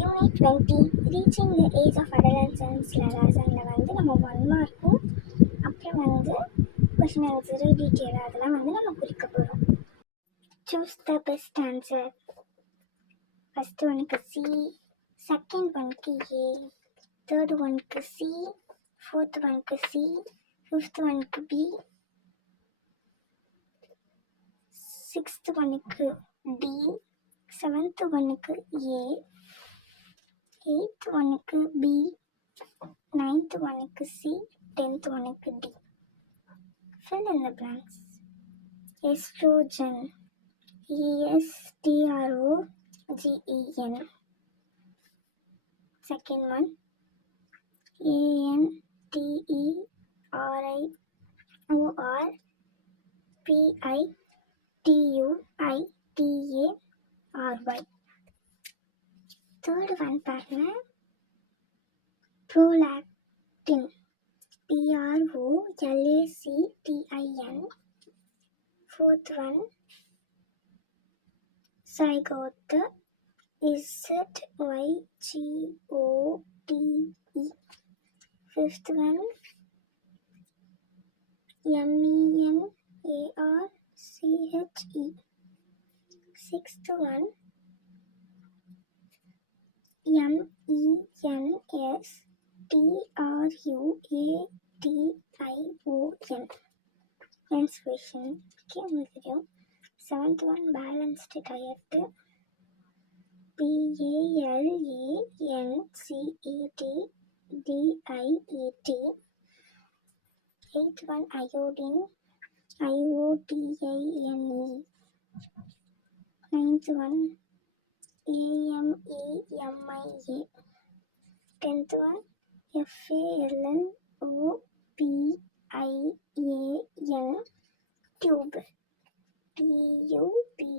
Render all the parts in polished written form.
Unit 20 reaching the age of அடலசன்ஸில் லெசனில் வந்து நம்ம 1 மார்க்கும் அப்புறம் வந்து கொஷின் ஆன்சரு டீட்டெயில் அதெல்லாம் வந்து நம்ம குறிக்க போகிறோம். Choose the best answer. First ஒனுக்கு சி, செகண்ட் ஒனுக்கு ஏ, தேர்டு ஒனுக்கு சி, ஃபோர்த் ஒனுக்கு சி, ஃபிஃப்த் ஒனுக்கு பி, சிக்ஸ்த் ஒனுக்கு டி, செவன்த் ஒனுக்கு ஏ, எயித் ஒனுக்கு பி, நைன்த் ஒனுக்கு சி, 10th ஒனுக்கு D. Fill in the blanks. Estrogen, ESTROGEN. Second one, ANTERORPITUITARY. Third one பாருங்க, prolactin, PROLACTIN. Fourth one, zygote, ZYGOTE. Fifth one, MENARCHE. Sixth one, MENSTRUATION. Menstruation. Okay, seventh one, balanced diet, BALANCED DIET. Eighth one, iodine, IODINE. Ninth one, AMEMIA. 10th one, FALLOPIAN, tube, TUBE.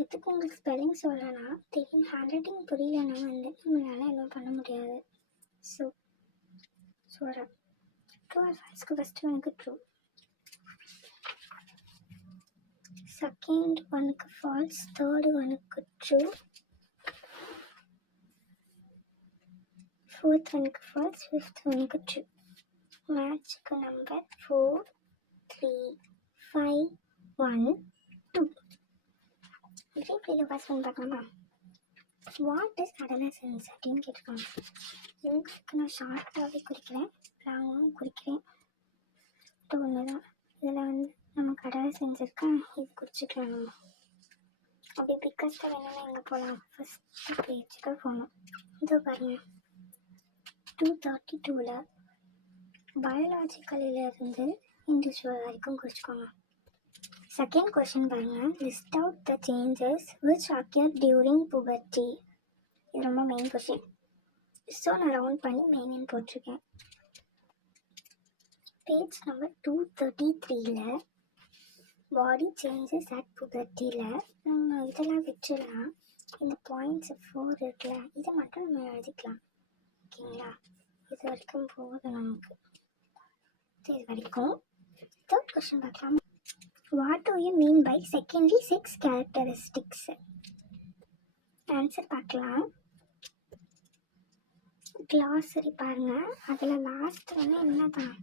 எதுக்கு உங்களுக்கு spelling சொல்லனா தெரியும், hand writing புரியலன்னா வந்து நம்மளால என்ன பண்ண முடியாது. ஸோ சொல்கிறேன், ட்ரூ ஆர் ஃபால்ஸ்க்கு ஃபஸ்ட்டு ஒனுக்கு ட்ரூ, செகண்ட் ஒனுக்கு ஃபால்ஸ், தேர்டு ஒனுக்கு ட்ரூ, ஃபோர்த் ஒனுக்கு ஃபால்ஸ், ஃபிஃப்த் ஒனுக்கு ட்ரூ. மேட்ச்க்கு நம்பர் 4, 3, 5, 1, 2. இப்படி ஃபர்ஸ்ட் ஒன் பார்க்கலாமா? வாட் இஸ் அடலசன்ஸ் அப்படின்னு கேட்டிருக்காங்க. இவங்களுக்கு நான் ஷார்ட்டாகவே குறிக்கிறேன், லாங்காகவும் குறிக்கிறேன். ஒன்று தான் இதில் வந்து நமக்கு அடலசன்ஸ் இருக்கா, இது குறிச்சிக்கலாம். நம்ம அப்படி பிக்கஸ்ட்டாக வேணும்னா எங்கே போகலாம், ஃபஸ்ட்டு பேஜுக்கு போகணும். இதோ பாருங்கள், 232ல் பயாலஜிக்கலிருந்து இண்டிவிஜுவல் வரைக்கும் குறிச்சிக்கோங்க. செகண்ட் கொஷின் பாருங்கள், list out the changes which occur during puberty. இது ரொம்ப மெயின் கொஷின். ஸோ நான் ரவுண்ட் பண்ணி மெயின்னு போட்டிருக்கேன். பேஜ் நம்பர் 233ல் பாடி சேஞ்சஸ் அட் புபர்ட்டியில் நம்ம இதெல்லாம் விட்டுடலாம். இந்த பாயிண்ட்ஸ் 4 இருக்குல்ல, இதை மட்டும் நம்ம எழுதிக்கலாம். ஓகேங்களா, இது வரைக்கும் போதும் நமக்கு. இது வரைக்கும். தேர்ட் கொஷின் பார்க்கலாம். What do you mean by secondary 6 characteristics? Answer பார்க்கலாம். கிளாஸரி பாருங்கள், அதில் லாஸ்ட் வந்து என்ன தான்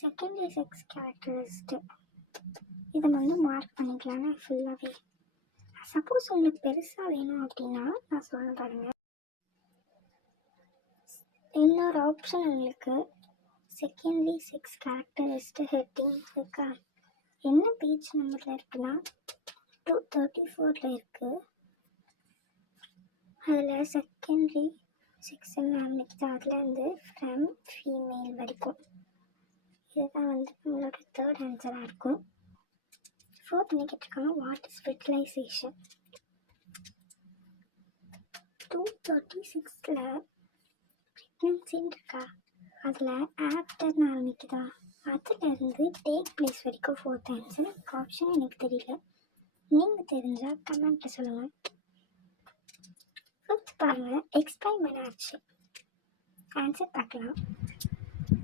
செகண்டரி 6 கேரக்டரிஸ்டிக். இதை வந்து மார்க் பண்ணிக்கலாம்னா ஃபுல்லாகவே. சப்போஸ் உங்களுக்கு பெருசாக வேணும் அப்படின்னா நான் சொல்ல பாருங்கள். இன்னொரு ஆப்ஷன் உங்களுக்கு செகண்டரி 6 கேரக்டரிஸ்டிக் ஹெட்டிங் இருக்கா? என்ன பேஜ் நம்பரில் இருக்குன்னா 234ல் இருக்குது. அதில் செகண்டரி 6 ஆரம்பிக்குது, அதுலேருந்து ஃப்ரம் ஃபீமேல் வரைக்கும். இதுதான் வந்து நம்மளோட தேர்ட் ஆன்சராக இருக்கும். ஃபோர்த் என்ன கேட்டிருக்காங்க, வாட் இஸ் ஃபெர்டிலைசேஷன்? 236ல் ப்ரெக்னன்சின்னு இருக்கா, அதில் ஆஃப்டர்னு ஆரம்பிக்குதா, அதுலேருந்து டேக் பிளேஸ் வரைக்கும் ஃபோர்த் ஆன்சர். ஆப்ஷன் எனக்கு தெரியல, நீங்கள் தெரிஞ்சால் கமெண்ட்டில் சொல்லுங்கள். ஃபிஃப்த் பாருங்கள், எக்ஸ்பெரிமெண்ட் ஆச்சு. ஆன்சர் பார்க்கலாம்.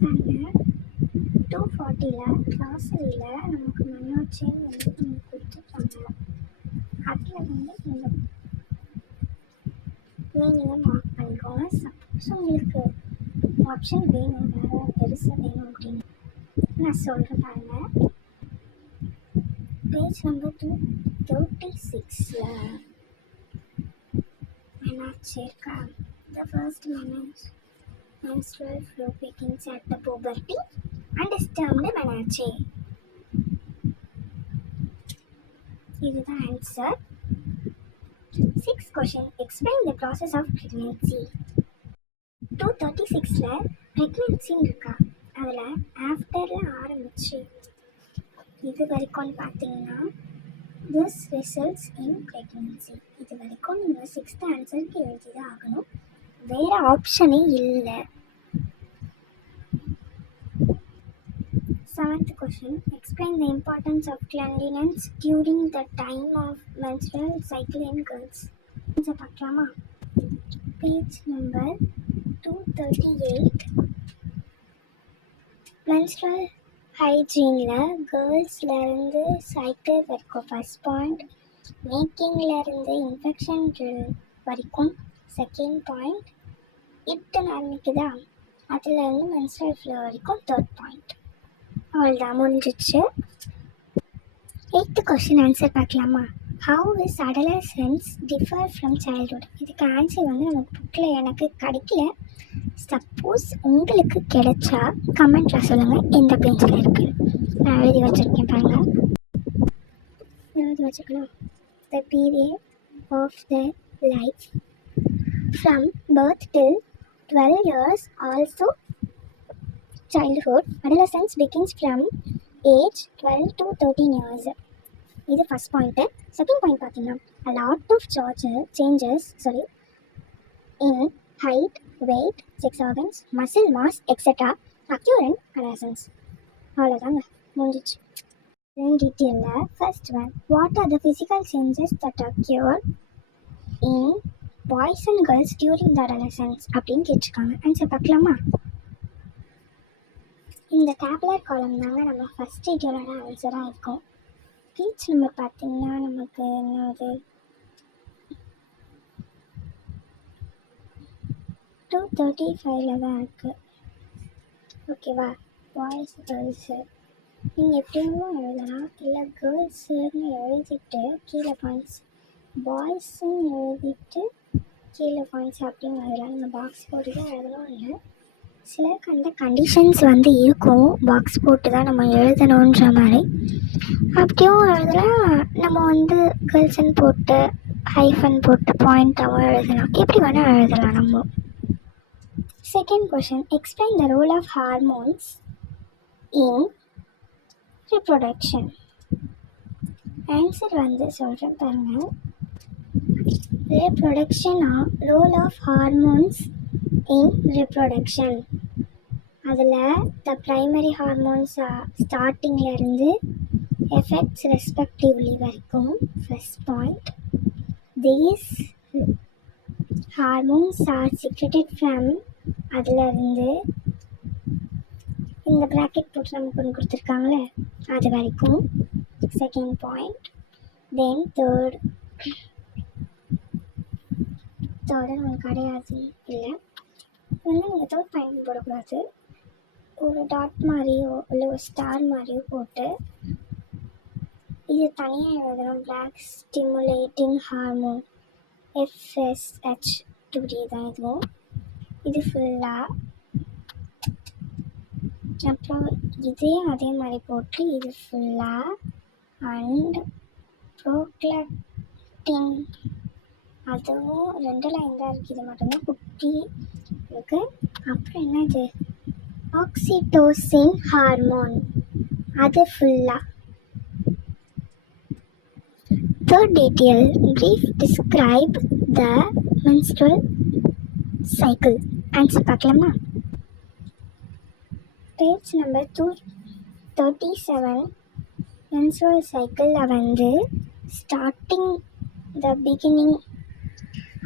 பாருங்கள், 240ல் கிளாஸரியில் நமக்கு மனோச்சேன் வந்து நமக்கு கொடுத்துருக்காங்க. அதில் வந்து இந்த மீனிங்கை மார்க் பண்ணிக்கோங்க. சப்போஸ் உங்களுக்கு ஆப்ஷன் வேணும், வேறு பெருசாக வேணும் அப்படின்னு நான் சொல்கிறேன் பாருங்கள். பேஜ் நம்பர் 236 என்னாச்சு இருக்கா? The first menstrual flow begins at the puberty and is termed menarche. இதுதான் answer. 6th question. Explain the process of pregnancy. 236ல ப்ரெக்னென்சின்னு இருக்கா, அதில் ஆஃப்டரில் ஆரம்பிச்சு இது வரைக்கும் பார்த்தீங்கன்னா திஸ் ரிசல்ட்ஸ் இன் ப்ரெக்னென்சி. இது வரைக்கும் நீங்கள் 6th ஆன்சருக்கு எழுதி தான் ஆகணும், வேறு ஆப்ஷனே இல்லை. 7th question. Explain the importance of cleanliness during the time of menstrual cycle in girls. Answer பார்க்கலாமா? Page number 238. menstrual ஹைஜீனில் கேர்ள்ஸ்லேருந்து சைக்கிள் வரைக்கும் ஃபஸ்ட் பாயிண்ட், மேக்கிங்லேருந்து இன்ஃபெக்ஷன் வரைக்கும் செகண்ட் பாயிண்ட், இட்டு ஆரம்பிக்குதா அதுலேருந்து menstrual flow வரைக்கும் தேர்ட் பாயிண்ட். அவ்வளோதான், முடிஞ்சிச்சு. 8th question ஆன்சர் பார்க்கலாமா? How is adolescence differ from childhood. இதுக்கு ஆன்சர் வந்து நமக்கு புக்கில் எனக்கு கிடைக்கல. சப்போஸ் உங்களுக்கு கிடைச்சா கமெண்ட்டில் சொல்லுங்கள் எந்த பேஜில் இருக்குது. நான் எழுதி வச்சுருக்கேன் பாருங்கள், எழுதி வச்சுக்கலாம். The period of the life from birth till 12 years, also childhood. Adolescence begins from age 12 to 13 years. இது ஃபஸ்ட் பாயிண்ட்டு. செகண்ட் பாயிண்ட் பார்த்தீங்கன்னா a lot of changes in height, weight, sex organs, muscle mass, etc. occur in adolescence. அவ்வளோதாங்க, முடிஞ்சிச்சு. டீட்டெயிலில் first one, what are the physical changes that occur in boys and girls during the adolescence அப்படின்னு கேட்டிருக்காங்க. Answer பார்க்கலாமா? இந்த tablet காலம் தாங்க நம்ம ஃபஸ்ட் டீட்டெயிலோட ஆன்சராக இருக்கும். பேஜ் நம்பர் பார்த்தீங்கன்னா நமக்கு என்னது 235 தான் இருக்குது. ஓகேவா? பாய்ஸ் கேர்ள்ஸு நீங்கள் எப்படியும் எழுதலாம், இல்லை கேர்ள்ஸுன்னு எழுதிட்டு கீழே பாயிண்ட்ஸ், பாய்ஸுன்னு எழுதிட்டு கீழே பாயிண்ட்ஸ் அப்படின்னு எழுதலாம். நீங்கள் பாக்ஸ் போட்டு தான் எழுதணும் இல்லை, சிலருக்கு அந்த கண்டிஷன்ஸ் வந்து இருக்கும், பாக்ஸ் போட்டு தான் நம்ம எழுதணுன்ற மாதிரி. அப்படியும் எழுதலாம், நம்ம வந்து கேர்ள்ஸ்ன்னு போட்டு ஹைஃபன் போட்டு பாயிண்ட்டாகவும் எழுதலாம், எப்படி வேணால் எழுதலாம் நம்ம. Second question, explain the role of hormones in reproduction. Answer வந்து சொல்கிறேன் பாருங்கள். Role of hormones in reproduction, அதில் த ப்ரைமரி ஹார்மோன்ஸ் ஸ்டார்டிங்லேருந்து எஃபெக்ட்ஸ் ரெஸ்பெக்டிவ்லி வரைக்கும். First point, these hormones are secreted from, அதிலிருந்து இந்த ப்ராக்கெட் போட்டு நமக்கு ஒன்று கொடுத்துருக்காங்களே அது வரைக்கும். Second point. தென் தேர்டு நமக்கு கிடையாது, இல்லை வந்து நீங்கள் தேர்ட் பாயிண்ட் போடக்கூடாது, ஒரு டாட் மாதிரியோ இல்லை ஒரு ஸ்டார் மாதிரியோ போட்டு இது தனியாக எழுதணும். பிளாக் ஸ்டிமுலேட்டிங் ஹார்மோன் FSH2 தான் இதுவும். இது ஃபுல்லாக அப்புறம் இதே அதே மாதிரி போட்டு இது ஃபுல்லாக அண்ட் ப்ரோக்ளாக்டின் அதுவும் 2 லைன் தான் இருக்குது, இது மட்டும்தான் குட்டி இருக்குது. அப்புறம் என்னது ஆக்சிடோசின் ஹார்மோன், அது ஃபுல்லாக. Third detail, brief describe the menstrual cycle. Answer பார்க்கலாமா? Page number 237. menstrual cycle வந்து ஸ்டார்டிங் த பிகினிங்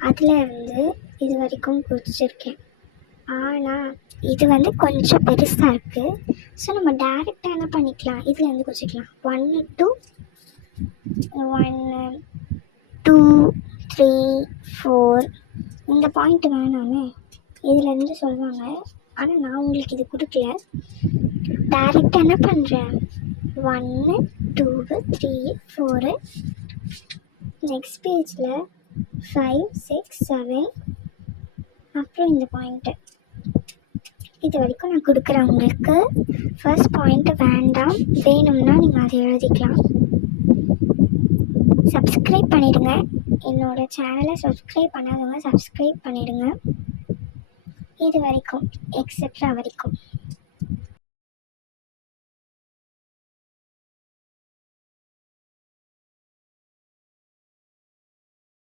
அதில் இருந்து இது வரைக்கும் குறிச்சிருக்கேன். ஆனால் இது வந்து கொஞ்சம் பெருசாக இருக்குது, ஸோ நம்ம டேரெக்டாக என்ன பண்ணிக்கலாம், இதுலேருந்து குறிச்சிக்கலாம். 1 2 3 4 இந்த பாயிண்ட் வேணாமே இதுலேருந்து சொல்லுவாங்க. ஆனால் நான் உங்களுக்கு இது கொடுக்கல. டைரெக்டாக என்ன பண்ணுறேன், 1 2 3 4 நெக்ஸ்ட் பேஜில் 5 6 7 அப்புறம் இந்த பாயிண்ட்டு இது வரைக்கும் நான் கொடுக்குறேன் உங்களுக்கு. ஃபர்ஸ்ட் பாயிண்ட்டு வேண்டாம், வேணும்னா நீங்கள் அதை எழுதிக்கலாம். சப்ஸ்கிரைப் பண்ணிவிடுங்க. என்னோடய சேனலை சப்ஸ்கிரைப் பண்ணாதவங்க சப்ஸ்கிரைப் பண்ணிவிடுங்க. இது வரைக்கும் எக்ஸெட்ரா வரைக்கும்.